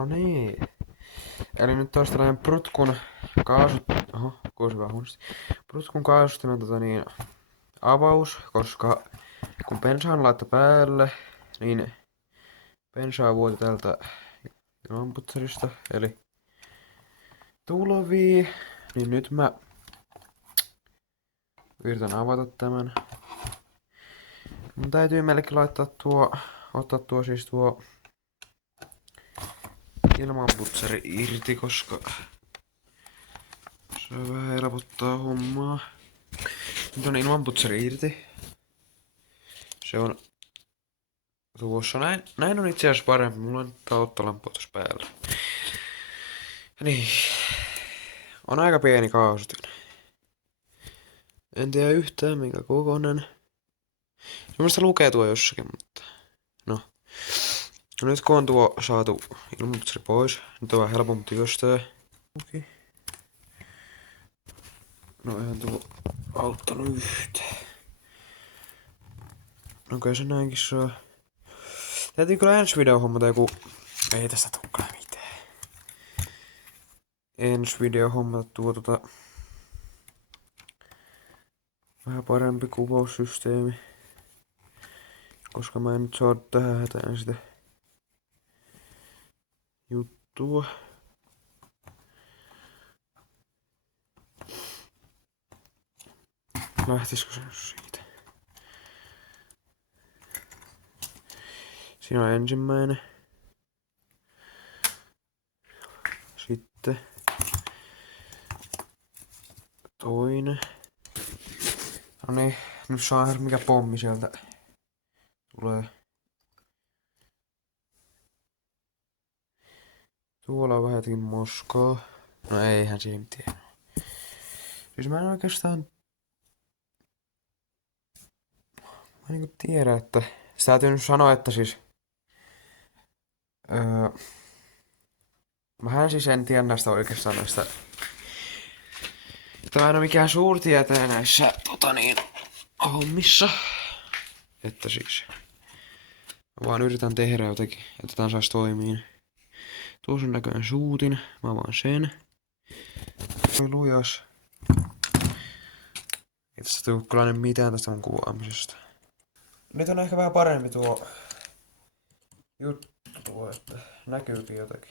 No niin. Eli nyt taas tällainen Prutkun kaasut... Oho, kuusi vähän huonosti. Prutkun kaasustimen avaus, koska kun bensaan laittoi päälle, niin bensaa vuoti tältä ilmanputsarista, eli tulvii. Niin nyt mä yritän avata tämän. Mun täytyy melkein ottaa tuo ilmanputsari irti, koska se vähän helpottaa hommaa. Nyt on ilmanputsari irti. Se on tuossa näin. Näin on itse asiassa parempi. Mulla on tauttalamppu tuossa päällä. Niin. On aika pieni kaasutin. En tiedä yhtään minkä kokoinen. Semmoista lukee tuo jossakin, mutta... No. No nyt kun on tuo saatu ilmanputsari pois, nyt on vähän helpompi työstää. Okei. No eihän tuo auttanut yhtään. No kai se näinkin saa. Täytyy kyllä ensi video hommata joku... Ei tästä tulekaan mitään. Ensi video hommata vähän parempi kuvaussysteemi. Koska mä en nyt saa tähän hätään sitä juttua. Lähtisikö se nyt siitä? Siinä on ensimmäinen. Sitten toinen. No niin, nyt saa nähdä mikä pommi sieltä tulee. Tuolla on vähän moskaa. No eihän siinä tiedä. Siis mä en oikeastaan... Mä en niinku tiedä, että... Sitä täytyy nyt sanoa, että siis... Mähän siis en tiedä näistä oikeastaan näistä... Tämä ei ole mikään suurtietäjä näissä hommissa. Että siis... Mä vaan yritän tehdä jotenkin, että tää saisi toimiin. Tuossa on näköinen suutin. Mä avaan sen. Se on lujas. Ei tästä tule kyllä mitään tästä mun kuvaamisesta. Nyt on ehkä vähän parempi tuo juttu, että näkyykin jotakin.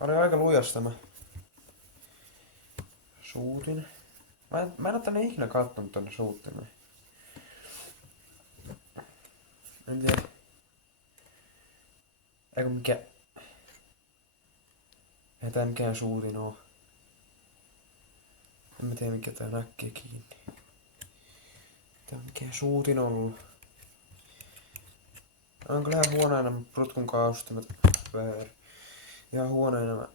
Oli aika lujas tämä suutin. Mä en oo tänne ikinä kattonut tonne suuttimeen. En tiedä. Eiku mikä... Ei tää mikään suutin oo. En mä tiedä mikä tää näkkee kiinni. Tää on mikään suutin ollut. On kyllä ihan huonoja nämä Prutkun kaasustimet. Ihan huonoja nämä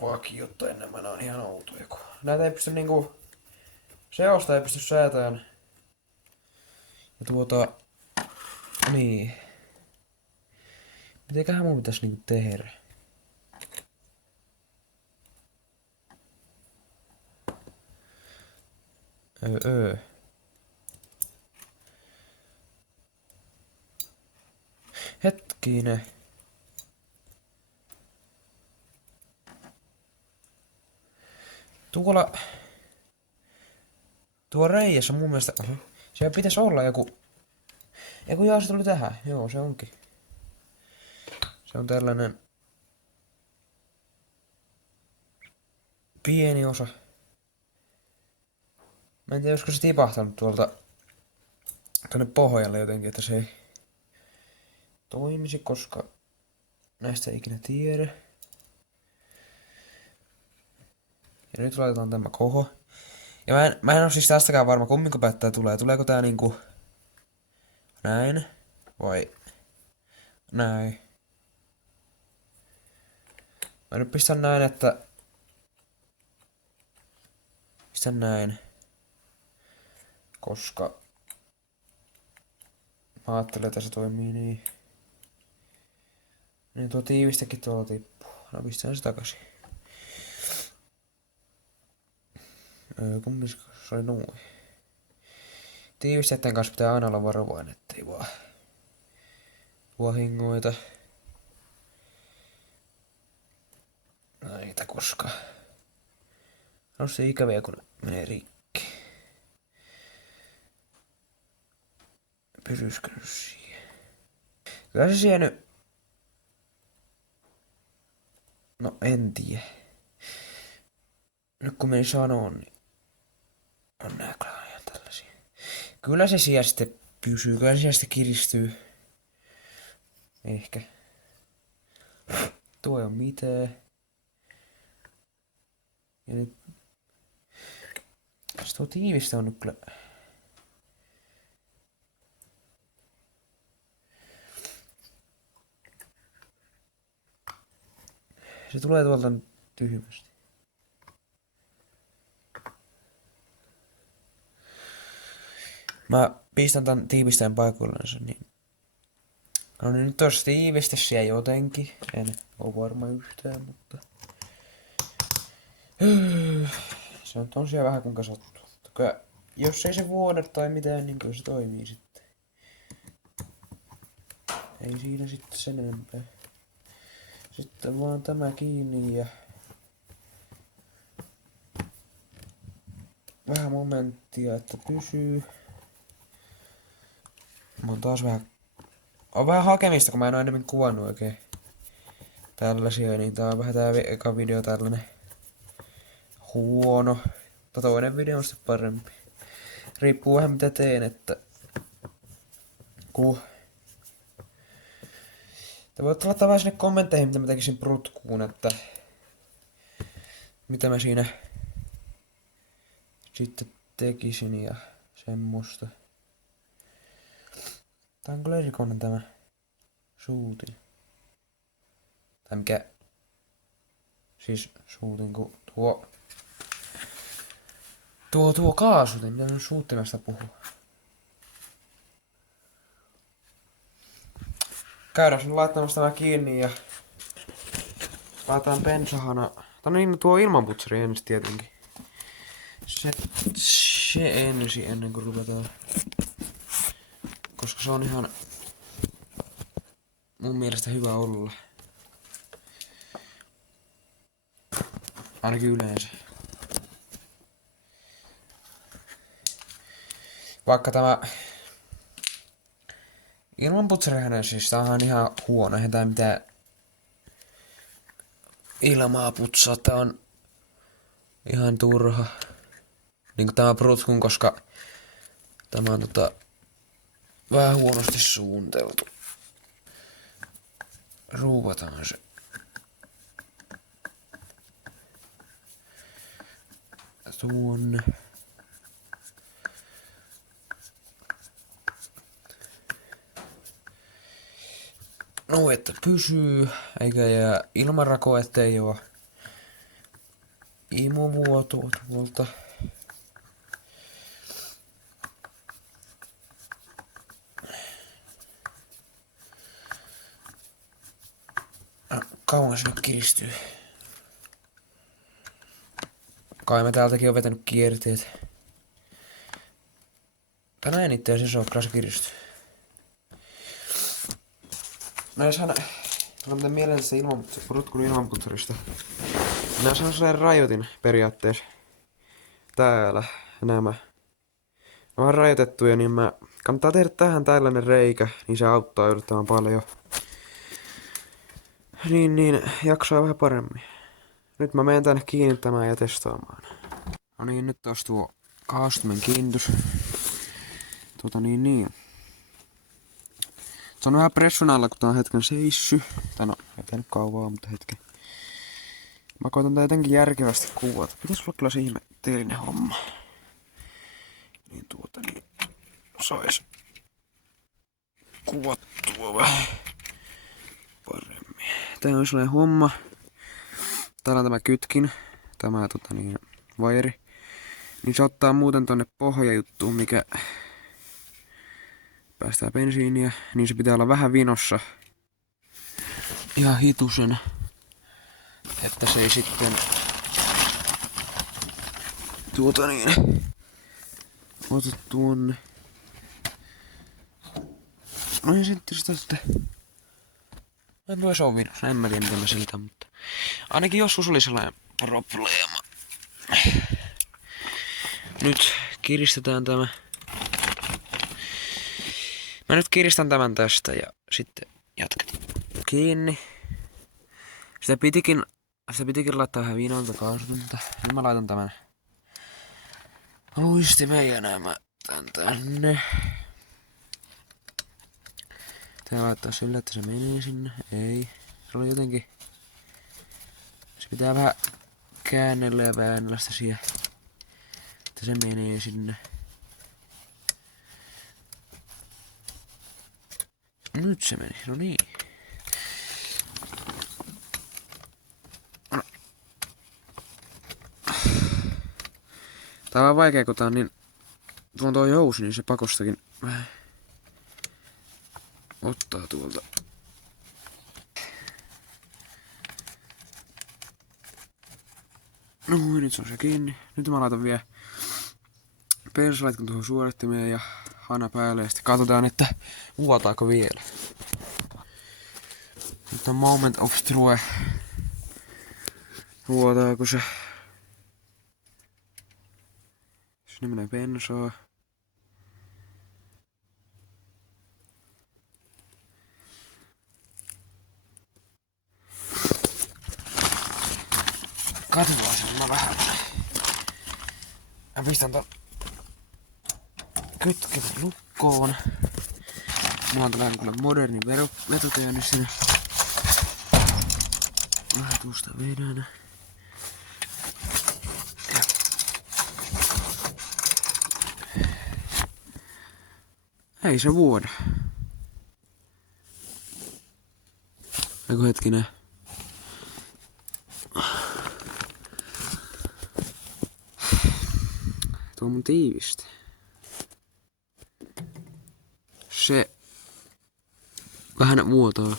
vakiot tai nämä. Nää on ihan outoja. Näitä ei pysty niinku... Seosta ei pysty säätämään. Ja niin. Mitenköhän mun pitäis niinku tehdä? Hetkinen. Tuo reijässä mun mielestä... Se pitäisi olla joku... Jaa, se tuli tähän. Joo, se onkin. Se on tällainen... Pieni osa. Mä en tiedä, olisiko se tipahtanut tuolta... Tonne pohjalle jotenkin, että se ei... Toimisi, koska... Näistä ei ikinä tiedä. Ja nyt laitetaan tämä koho. Ja mä en oo siis tästäkään varma, kumminko päin tää tulee. Tuleeko tää niinku... Näin. Vai... Näin. Mä nyt pistän näin, että... Pistän näin. Koska... Mä ajattelen, että se toimii niin. Niin tuo tiivistäkin tuolla tippuu. No pistän se takaisin. Kummin se oli noin. Tiivisteiden kanssa pitää aina olla varovainen, ettei vaan vahingoita. niitä koskaan. On se ikäviä, kun menee rikki. Pysyisikö nyt siihen? Kyllä se siellä nyt... No en tiedä. Nyt kun meni sanoon, niin on nää kyllä ihan tällaisia. Kyllä se siellä sitten pysyy, kyllä se siellä sitten kiristyy. Ehkä. Tuo ei oo mitään. Ja nyt... Se tuo tiivistä on nyt kyllä... Se tulee tuolta tyhmästi. Mä pistän tän tiivistäjän paikoillensa, niin... No niin, nyt olisi tiivistä siellä jotenkin. En oo varma yhtään, mutta... Se on siellä vähän kuinka sattuu. Kyllä, jos ei se vuoda tai mitään, niin kyllä se toimii sitten. Ei siinä sitten sen enempää. Sitten vaan tämä kiinni ja... Vähän momenttia, että pysyy. Mä oon taas vähän... On vähän hakemista, kun mä en oo enemmän kuvannut oikein tällaisia, niin tää on vähän tää eka video tällainen huono. Mutta toinen video on sitten parempi. Riippuu vähän mitä teen, että... Te voitte laittaa vähän sinne kommentteihin, mitä mä tekisin prutkuun, että... Mitä mä siinä... Sitten tekisin ja semmoista. Tää on kyllä erikoinen tämä suutin. Tai mikä... Siis suutin kun tuo kaasutin, mitä nyt suuttimesta puhuu. Käydään sen laittamassa tämä kiinni ja... Laitetaan bensahana... Tai niin, tuo ilmanputsari ensin tietenkin. Se ensin ennen kuin ruvetaan. Koska se on ihan mun mielestä hyvä olla. Ainakin yleensä. Vaikka tämä ilmanputsarihan siis tää on ihan huono. Eihän tää mitään ilmaa putsaa. Tää on ihan turha. Niinku tämä prutkun, koska tämä on vähän huonosti suunniteltu. Ruuvataan se. Tuonne. No, että pysyy, eikä jää ilmanrako, ettei oo imuvuotoa tuolta. Kauan se nyt kiristyy. Kai mä täältäkin on vetänyt kierteet. Tänään itse asiassa on se kiristyy. Mä jos hän... Tulee mitään mieleen tästä rutkun ilmanputsarista. Mä on sellainen rajoitin periaatteessa. Täällä nämä. Mä oon rajoitettuja, niin mä... Kannattaa tehdä tähän tällainen reikä, niin se auttaa yllättävän paljon. Niin, jaksaa vähän paremmin. Nyt mä menen tänne kiinnittämään ja testaamaan. No niin, nyt taas tuo kaastumen kiinnitys. Se on vähän pressun alla, kun tää on hetken seissy. Tai no, ei tehnyt kauaa, mutta hetken. Mä koitan tää jotenkin järkevästi kuvata. Pitäis olla kyllä se ihmeellinen homma. Niin sais kuvattua vähän paremmin. Tää on sellainen homma. Täällä on tämä kytkin. Tämä vairi. Niin se ottaa muuten tonne pohjajuttuun, mikä päästää bensiiniä. Niin se pitää olla vähän vinossa. Ihan hitusen. Että se ei sitten ota tuonne. No ja sitten En tuo sovinut. En mä tiedä, miten mä selitän, mutta ainakin joskus oli sellainen probleema. Nyt kiristetään tämä. Mä nyt kiristän tämän tästä ja sitten jatketaan. Kiinni. Sitä pitikin laittaa vähän viinonta kaasutunta. Nyt mä laitan tämän luistimeen ja nämä tän tänne. Tää laittaa sillä, että se menee sinne. Ei. Se oli jotenkin... Se pitää vähän käännellä ja väännellä sitä siihen. Että se menee sinne. Nyt se meni. No niin. Tää on vaan vaikea, kun tää on niin... Tuo on tuo jousi, niin se pakostakin vähän ottaa tuolta. No nyt se on se kiinni. Nyt mä laitan vielä pensalaitkon tuohon suorittimeen ja hana päälle ja sitten katsotaan, että vuotaako vielä. Nyt on moment of truth. Vuotaako se? Sinne menee bensaa. Katsotaan sen mä vähän. Mä pistän tän kytkeven lukkoon. Mulla on tällainen kyllä moderni vetotyönnys siinä. Vähän tuosta vedän. Ei se vuoda. Eiku hetkinen. Tuo on mun tiivistä. Se vähän vuotaa.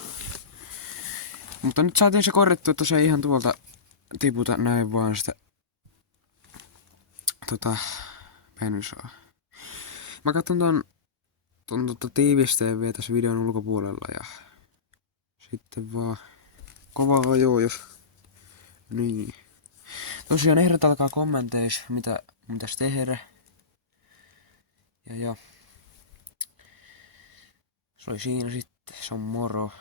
Mutta nyt saatiin se korjattu, että se ei ihan tuolta tiputa näin vaan sitä bensaa. Mä katson ton tiivisteen vielä tässä videon ulkopuolella ja sitten vaan kovaa ajoa jos niin. Tosiaan ehdotelkaa kommenteissa mitä pitäis tehdä. Ja se oli siinä sitten. Se on moro.